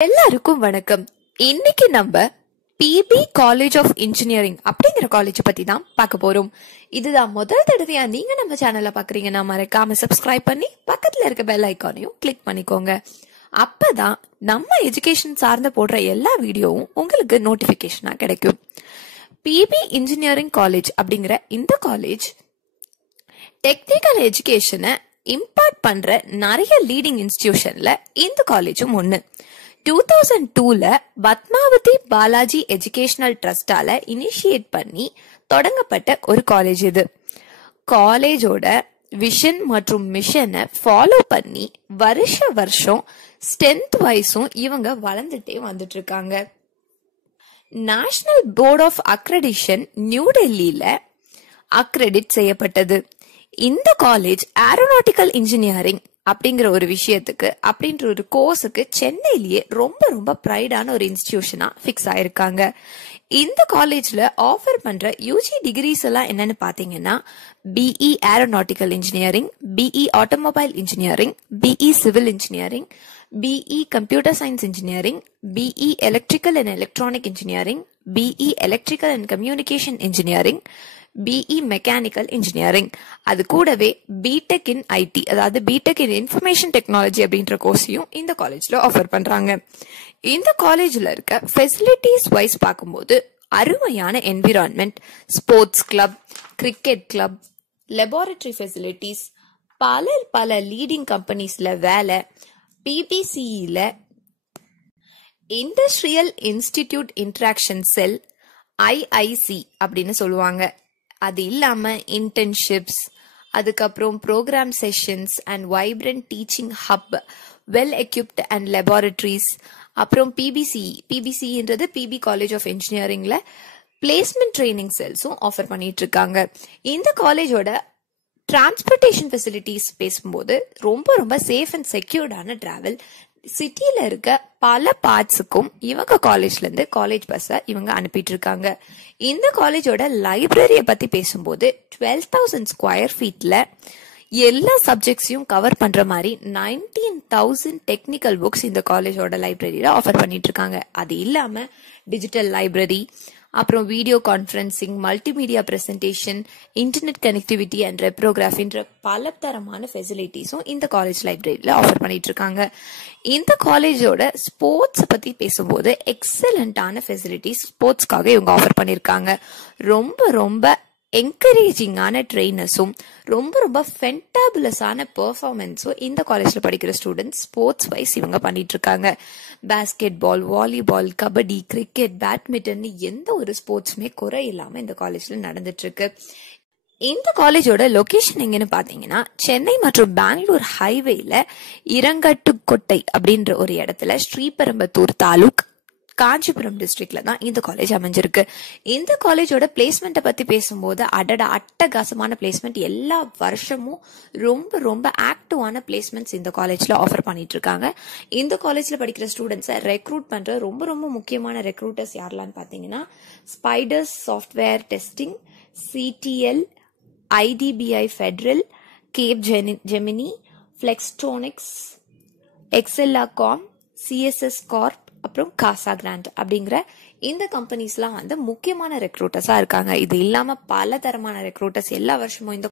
எல்லாருக்கும் வணக்கம். இன்னைக்கு நம்ம பிபி காலேஜ் ஆஃப் இன்ஜினியரிங் அப்படிங்கிற காலேஜ் பத்தி தான் பார்க்க போறோம். இதுதான் முதல் தடவையா நீங்க நம்ம சேனல்ல பாக்குறீங்கன்னா மறக்காம சப்ஸ்கிரைப் பண்ணி பக்கத்துல இருக்க பெல் ஐக்கானையும் கிளிக் பண்ணிக்கோங்க. அப்பதான் நம்ம எஜுகேஷன் சார்ந்த போடுற எல்லா வீடியோவும் உங்களுக்கு நோட்டிபிகேஷனா கிடைக்கும். பிபி இன்ஜினியரிங் காலேஜ் அப்படிங்கிற இந்த காலேஜ் டெக்னிக்கல் எஜுகேஷனை இம்பார்ட் பண்ற நிறைய லீடிங் இன்ஸ்டிடியூஷன்ல இந்த காலேஜும் ஒண்ணு. 2002ல பத்மாவதி பாலாஜி எஜுகேஷனல் ட்ரஸ்டால இனிஷியேட் பண்ணி தொடங்கப்பட்ட ஒரு காலேஜ் இது. காலேஜோட விஷன் மற்றும் மிஷனை ஃபாலோ பண்ணி வருஷம் ஸ்ட்ரென்த் வைஸும் இவங்க வளர்ந்துட்டே வந்துட்டு இருக்காங்க. National board of accreditation new டெல்லியில அக்ரெடிட் செய்யப்பட்டது. இந்த காலேஜ் ஏரோநாட்டிக்கல் இன்ஜினியரிங் அப்படிங்கிற ஒரு விஷயத்துக்கு அப்படின்ற ஒரு கோர்ஸுக்கு சென்னையிலேயே ரொம்ப ப்ரைடான ஒரு இன்ஸ்டிடியூஷனா பிக்ஸ் ஆயிருக்காங்க. இந்த காலேஜ்ல ஆஃபர் பண்ற யூஜி டிகிரிஸ் எல்லாம் என்னன்னு பாத்தீங்கன்னா BE aeronautical engineering, BE automobile engineering, BE civil engineering, BE computer science engineering, BE electrical and electronic engineering, BE electrical and communication engineering, BE mechanical engineering. அது கூடவே பிடெக் இன் ஐடி, அதாவது B Tech in information technology அப்படின்ற கோர்ஸையும் இந்த காலேஜ்ல offer பண்றாங்க. இந்த காலேஜ்ல இருக்க ஃபெசிலிட்டிஸ் வைஸ் பார்க்கும்போது அருமையான environment, sports club, cricket club, laboratory facilities, பல லீடிங் கம்பெனிஸ்ல வேலை, பிபிசிஇல industrial institute interaction cell, IIC அப்படின்னு சொல்லுவாங்க. அது இல்லாம இன்டர்ன்ஷிப்ஸ், அதுக்கப்புறம் program sessions and vibrant teaching hub, well equipped and laboratories, அப்புறம் பிபிசின்றது பிபி காலேஜ் ஆஃப் இன்ஜினியரிங்ல பிளேஸ்மெண்ட் ட்ரைனிங் செல்ஸும் ஆஃபர் பண்ணிட்டு இருக்காங்க. இந்த காலேஜோட டிரான்ஸ்போர்டேஷன் ஃபெசிலிட்டிஸ் பேசும்போது ரொம்ப சேஃப் அண்ட் செக்யூர்டான டிராவல். சிட்டில இருக்க பல பார்ட்ஸுக்கும் இவங்க காலேஜ்ல இருந்து காலேஜ் பஸ்ஸ இவங்க அனுப்பிட்டு இருக்காங்க. இந்த காலேஜோட லைப்ரரிய பத்தி பேசும்போது 12,000 ஸ்கொயர் ஃபீட்ல எல்லா சப்ஜெக்ட்ஸையும் கவர் பண்ற மாதிரி 19,000 டெக்னிக்கல் புக்ஸ் இந்த காலேஜோட லைப்ரரியில ஆஃபர் பண்ணிட்டு இருக்காங்க. அது இல்லாம டிஜிட்டல் லைப்ரரி, அப்புறம் video conferencing, multimedia presentation, internet connectivity and ரெப்ரோகிராஃபின்ற பல தரமான ஃபெசிலிட்டிஸும் இந்த காலேஜ் லைப்ரரியில ஆஃபர் பண்ணிட்டு இருக்காங்க. இந்த காலேஜோட ஸ்போர்ட்ஸ் பத்தி பேசும்போது எக்ஸலண்டான ஃபெசிலிட்டிஸ் ஸ்போர்ட்ஸ்க்காக இவங்க ஆஃபர் பண்ணிருக்காங்க. ரொம்ப என்கரேஜிங்கான ட்ரெயினர்ஸும் ரொம்ப ஃபென்டபிளஸான பெர்ஃபார்மன்ஸும் இந்த காலேஜ்ல படிக்கிற ஸ்டூடெண்ட்ஸ் ஸ்போர்ட்ஸ் வைஸ் இவங்க பண்ணிட்டு இருக்காங்க. Basketball, volleyball, kabaddi, cricket, badminton எந்த ஒரு ஸ்போர்ட்ஸுமே குறை இல்லாம இந்த காலேஜ்ல நடந்துட்டு இருக்கு. இந்த காலேஜோட லொகேஷன் எங்கன்னு பாத்தீங்கன்னா சென்னை மற்றும் பெங்களூர் ஹைவேல இரங்கட்டுக்கோட்டை அப்படின்ற ஒரு இடத்துல ஸ்ரீபெரும்புதூர் தாலுக், காஞ்சிபுரம் டிஸ்ட்ரிக்ட்ல தான் இந்த காலேஜ் அமைஞ்சிருக்கு. இந்த காலேஜோட பிளேஸ்மெண்ட்டை பத்தி பேசும்போது அட்டகாசமான பிளேஸ்மெண்ட். எல்லா வருஷமும் ரொம்ப ஆக்டிவான பிளேஸ்மெண்ட்ஸ் இந்த காலேஜ்ல ஆஃபர் பண்ணிட்டு இருக்காங்க. இந்த காலேஜ்ல படிக்கிற ஸ்டூடெண்ட்ஸை ரெக்ரூட் பண்ற ரொம்ப முக்கியமான ரெக்ரூட்டர்ஸ் யாரெல்லாம் பாத்தீங்கன்னா Spiders software testing, CDL, IDBI Federal, Cap Gemini, Flextronics, Excelacom, CSS Corp, அப்புறம் காசா கிராண்ட் அப்படிங்கிற இந்த கம்பெனிஸ்லாம் முக்கியமான ரெக்ரூட்டர்ஸா இருக்காங்க. இது இல்லாம பல தரமான ரெக்ரூட்டர்ஸ் எல்லா வருஷமும் இந்த